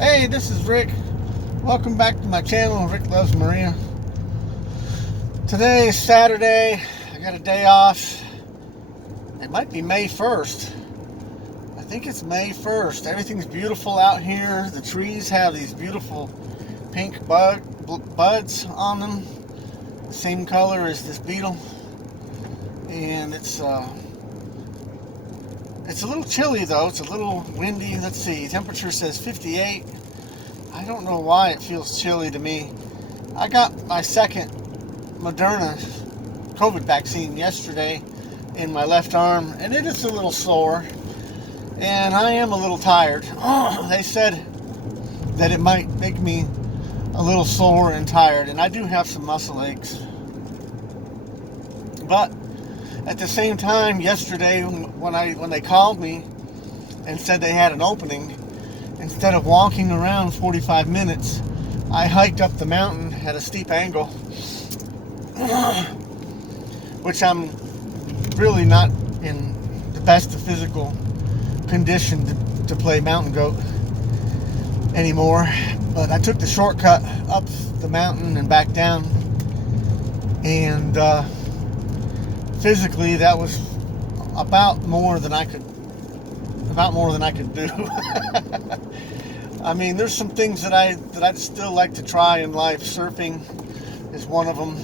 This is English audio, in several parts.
Hey, this is Rick. Welcome back to my channel, Rick Loves Maria. Today is Saturday. I got a day off. It might be May 1st. I think it's May 1st. Everything's beautiful out here. The trees have these beautiful pink buds on them. The same color as this beetle. And it's a little chilly though. It's a little windy. Let's see. Temperature says 58. I don't know why it feels chilly to me. I got my second Moderna COVID vaccine yesterday in my left arm, and it is a little sore, and I am a little tired. They said that it might make me a little sore and tired, and I do have some muscle aches. But at the same time, yesterday when they called me and said they had an opening, instead of walking around 45 minutes, I hiked up the mountain at a steep angle, which I'm really not in the best of physical condition to play mountain goat anymore. But I took the shortcut up the mountain and back down, and physically that was about more than I could do. I mean, there's some things that I'd still like to try in life. Surfing is one of them,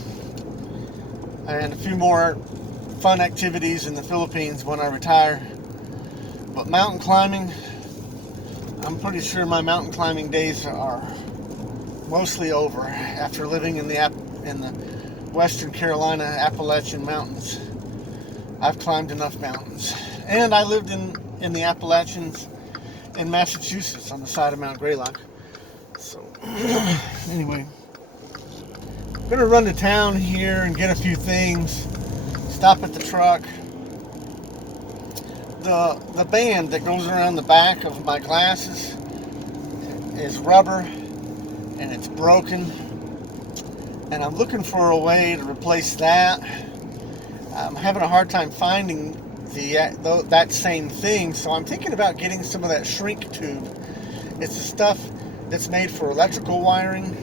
and a few more fun activities in the Philippines when I retire. But mountain climbing, I'm pretty sure my mountain climbing days are mostly over after living in the Western Carolina Appalachian Mountains. I've climbed enough mountains, and I lived in the Appalachians in Massachusetts on the side of Mount Greylock. So anyway, I'm gonna run to town here and get a few things, stop at the truck. The band that goes around the back of my glasses is rubber, and it's broken, and I'm looking for a way to replace that. I'm having a hard time finding that same thing, so I'm thinking about getting some of that shrink tube. It's the stuff that's made for electrical wiring,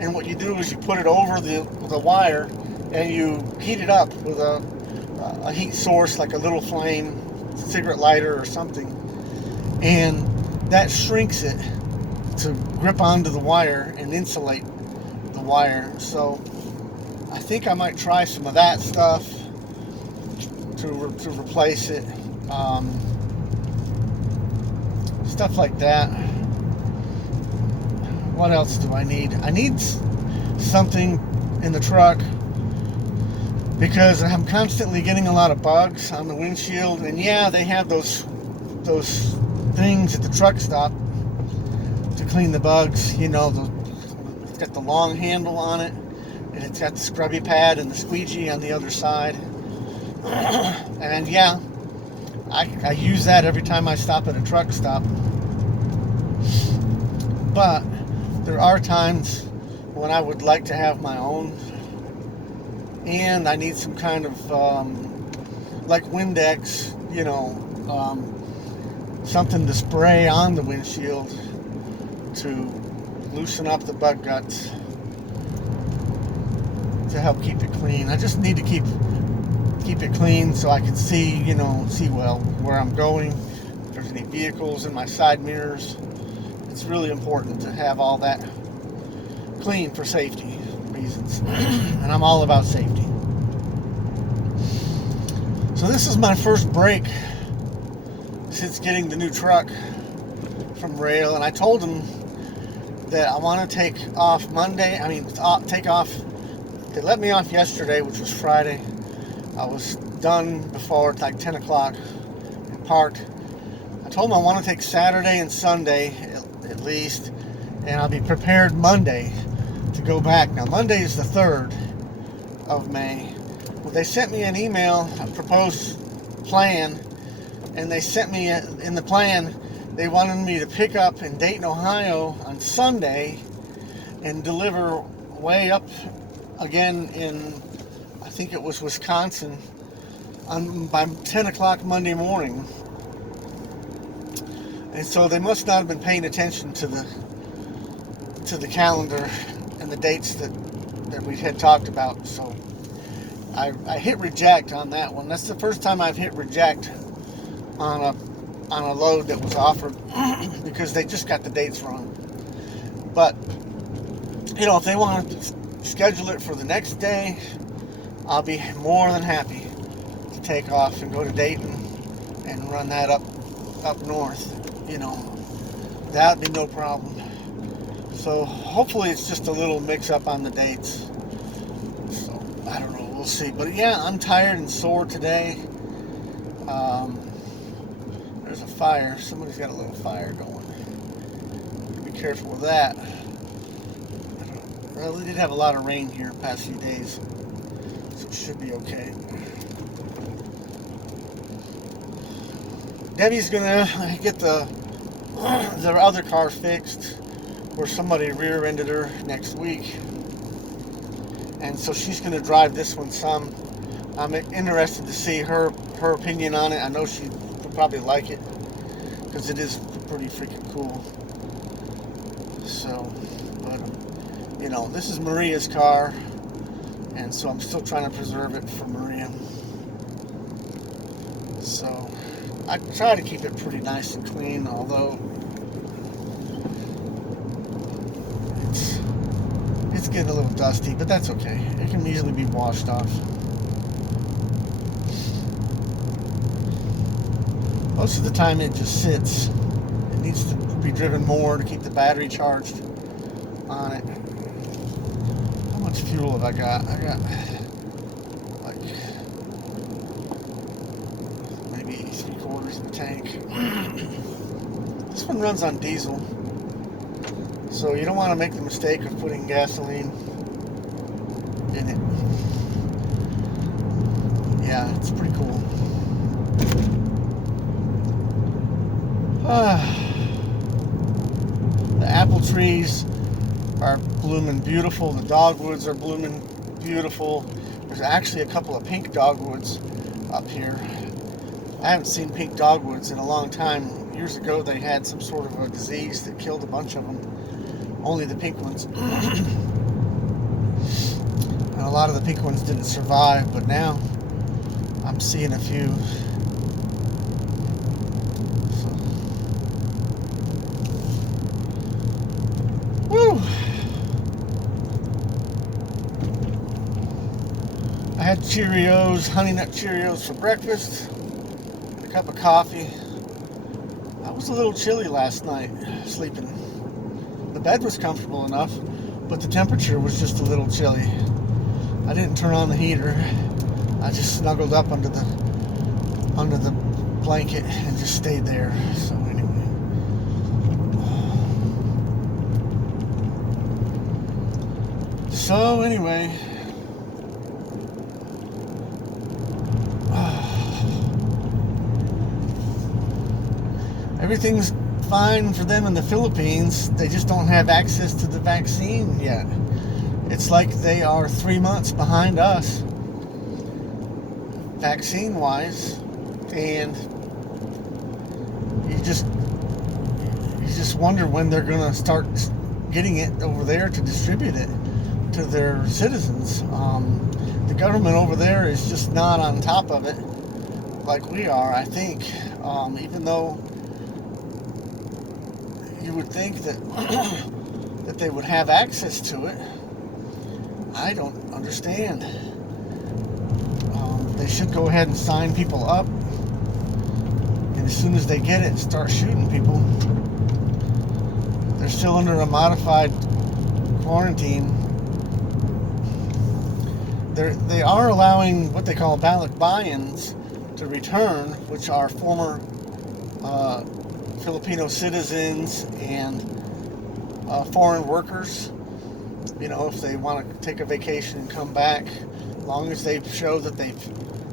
and what you do is you put it over the wire and you heat it up with a heat source, like a little flame, cigarette lighter or something, and that shrinks it to grip onto the wire and insulate the wire. So I think I might try some of that stuff to replace it. Stuff like that. What else do I need? I need something in the truck because I'm constantly getting a lot of bugs on the windshield. And yeah, they have those things at the truck stop to clean the bugs. You know, it's got the long handle on it, and it's got the scrubby pad and the squeegee on the other side. And yeah, I use that every time I stop at a truck stop. But there are times when I would like to have my own, and I need some kind of like Windex, something to spray on the windshield to loosen up the bug guts to help keep it clean. I just need to keep it clean so I can see well where I'm going, if there's any vehicles in my side mirrors. It's really important to have all that clean for safety reasons. And I'm all about safety. So this is my first break since getting the new truck from Rail, and I told them that I want to take off Monday. They let me off yesterday, which was Friday. I was done before like 10 o'clock and parked. I told them I want to take Saturday and Sunday at least, and I'll be prepared Monday to go back. Now, Monday is the 3rd of May. Well, they sent me an email, a proposed plan, and they sent me in the plan, they wanted me to pick up in Dayton, Ohio on Sunday and deliver way up again in, I think it was Wisconsin, by 10 o'clock Monday morning. And so they must not have been paying attention to the calendar and the dates that we had talked about. So I hit reject on that one. That's the first time I've hit reject on a load that was offered because they just got the dates wrong. But if they want to schedule it for the next day, I'll be more than happy to take off and go to Dayton and run that up north. That'd be no problem. So hopefully it's just a little mix up on the dates. So I don't know, we'll see. But yeah, I'm tired and sore today. There's a fire. Somebody's got a little fire going. Be careful with that. Well, we did have a lot of rain here the past few days, so it should be okay. Debbie's gonna get the other car fixed where somebody rear-ended her next week, and so she's gonna drive this one some. I'm interested to see her opinion on it. I know she would probably like it because it is pretty freaking cool. So, but this is Maria's car, and so I'm still trying to preserve it for Maria. So I try to keep it pretty nice and clean, although it's getting a little dusty, but that's okay. It can easily be washed off. Most of the time it just sits. It needs to be driven more to keep the battery charged on it. How much fuel have I got? I got like maybe 3/4 of the tank. This one runs on diesel, so you don't want to make the mistake of putting gasoline in it. Yeah, it's pretty cool. The apple trees are blooming beautiful. The dogwoods are blooming beautiful. There's actually a couple of pink dogwoods up here. I haven't seen pink dogwoods in a long time. Years ago they had some sort of a disease that killed a bunch of them. Only the pink ones. And a lot of the pink ones didn't survive, but now I'm seeing a few. Woo! I had Cheerios, Honey Nut Cheerios for breakfast, and a cup of coffee. I was a little chilly last night, sleeping. The bed was comfortable enough, but the temperature was just a little chilly. I didn't turn on the heater. I just snuggled up under the blanket and just stayed there. So anyway. Everything's fine for them in the Philippines. They just don't have access to the vaccine yet. It's like they are 3 months behind us, vaccine-wise, and you just wonder when they're going to start getting it over there to distribute it to their citizens. The government over there is just not on top of it like we are, I think. Even though you would think that that they would have access to it, I don't understand. They should go ahead and sign people up, and as soon as they get it, start shooting people. They're still under a modified quarantine. They are allowing what they call ballot buy-ins to return, which are former Filipino citizens and foreign workers. If they want to take a vacation and come back, as long as they show that they've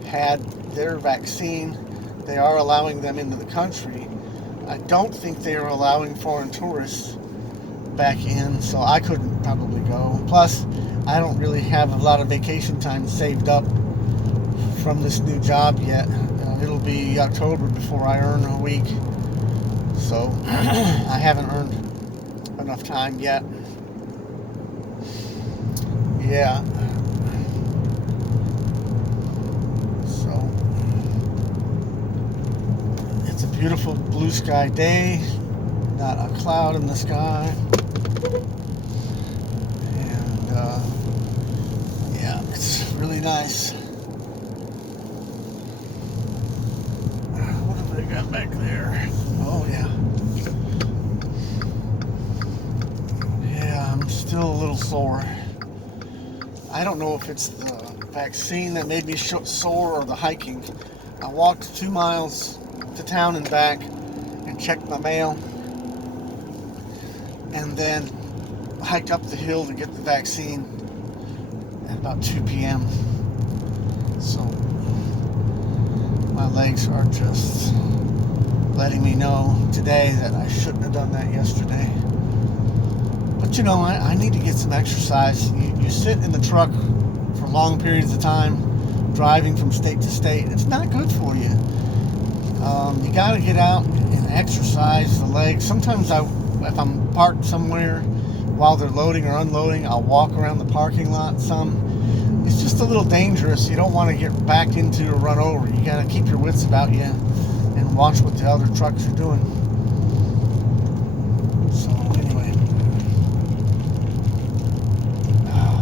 had their vaccine, they are allowing them into the country. I don't think they are allowing foreign tourists back in, so I couldn't probably go. Plus, I don't really have a lot of vacation time saved up from this new job yet. It'll be October before I earn a week. So I haven't earned enough time yet. Yeah. So it's a beautiful blue sky day, not a cloud in the sky. And yeah, it's really nice. What have they got back there? Oh yeah. Yeah, I'm still a little sore. I don't know if it's the vaccine that made me sore or the hiking. I walked 2 miles to town and back and checked my mail, and then hiked up the hill to get the vaccine at about 2 p.m. So my legs are just letting me know today that I shouldn't have done that yesterday. But you know, I need to get some exercise. You sit in the truck for long periods of time, driving from state to state. It's not good for you. You got to get out and exercise the legs. Sometimes if I'm parked somewhere while they're loading or unloading, I'll walk around the parking lot some. It's just a little dangerous. You don't want to get backed into or run over. You got to keep your wits about you and watch what the other trucks are doing. So anyway,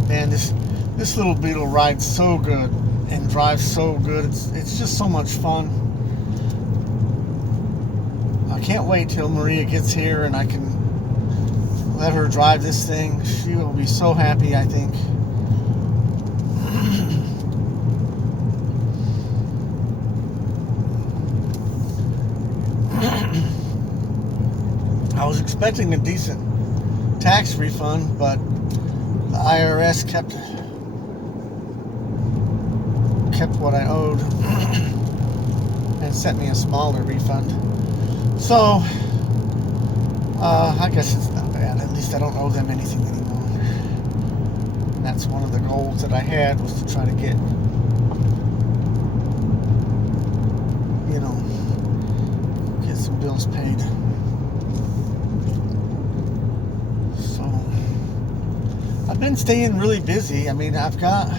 man, this little Beetle rides so good and drives so good. It's just so much fun. I can't wait till Maria gets here and I can let her drive this thing. She will be so happy, I think. I was expecting a decent tax refund, but the IRS kept what I owed and sent me a smaller refund. So I guess it's not bad. At least I don't owe them anything anymore. And that's one of the goals that I had, was to try to get, get some bills paid. So I've been staying really busy. I mean, I've gotten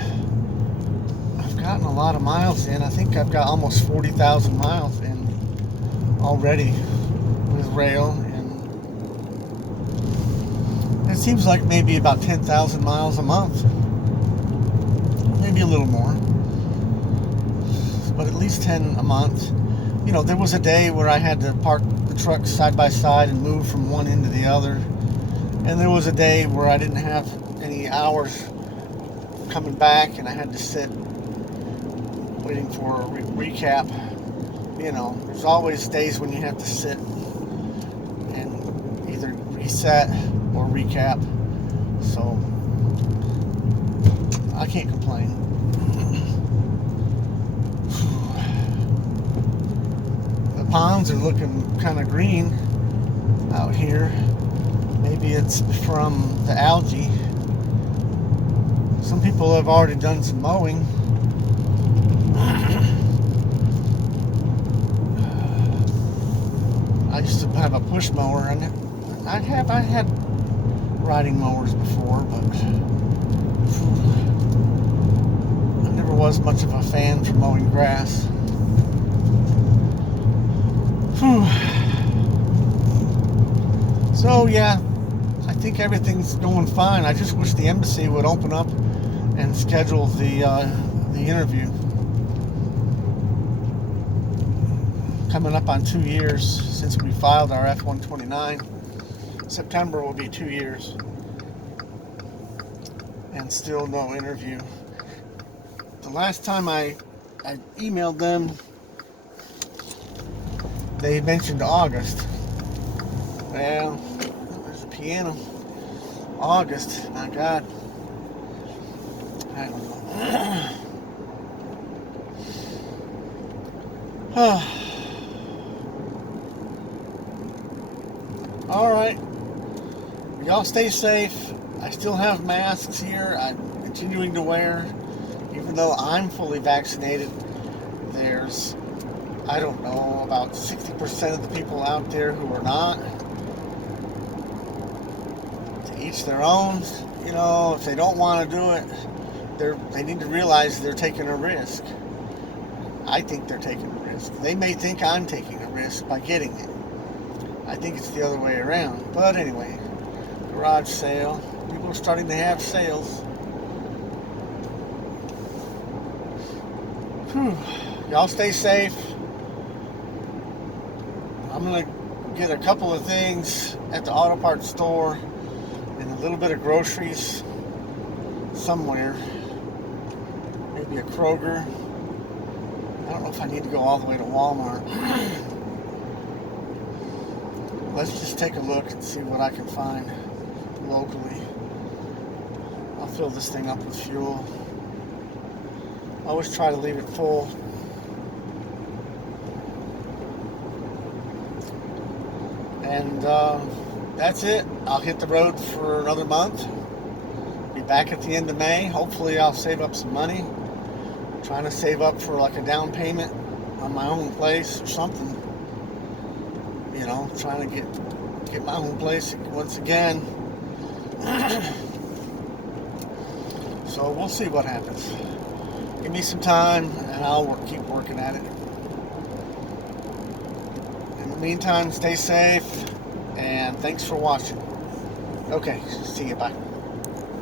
a lot of miles in. I think I've got almost 40,000 miles in already with rail, and it seems like maybe about 10,000 miles a month, maybe a little more, but at least 10 a month. There was a day where I had to park the truck side by side and move from one end to the other, and there was a day where I didn't have any hours coming back and I had to sit waiting for a recap. There's always days when you have to sit and either reset or recap. So I can't complain. The ponds are looking kind of green out here. Maybe it's from the algae. Some people have already done some mowing. I used to have a push mower, and I had riding mowers before, but I never was much of a fan for mowing grass. So yeah, I think everything's going fine. I just wish the embassy would open up and schedule the interview. Coming up on 2 years since we filed our F-129. September will be 2 years. And still no interview. The last time I emailed them, they mentioned August. Well, there's a piano. August, my God. I don't know. Alright, y'all stay safe. I still have masks here. I'm continuing to wear, even though I'm fully vaccinated. There's I don't know, about 60% of the people out there who are not. To each their own. You know, if they don't want to do it, they need to realize they're taking a risk. I think they're taking a risk. They may think I'm taking a risk by getting it. I think it's the other way around. But anyway, garage sale. People are starting to have sales. Whew. Y'all stay safe. I'm going to get a couple of things at the auto parts store and a little bit of groceries somewhere. Maybe a Kroger. I don't know if I need to go all the way to Walmart. Let's just take a look and see what I can find locally. I'll fill this thing up with fuel. I always try to leave it full. And that's it. I'll hit the road for another month. Be back at the end of May. Hopefully I'll save up some money. I'm trying to save up for like a down payment on my own place or something. You know, trying to get my own place once again. So we'll see what happens. Give me some time and I'll keep working at it. In the meantime, stay safe and thanks for watching. Okay, see you. Bye.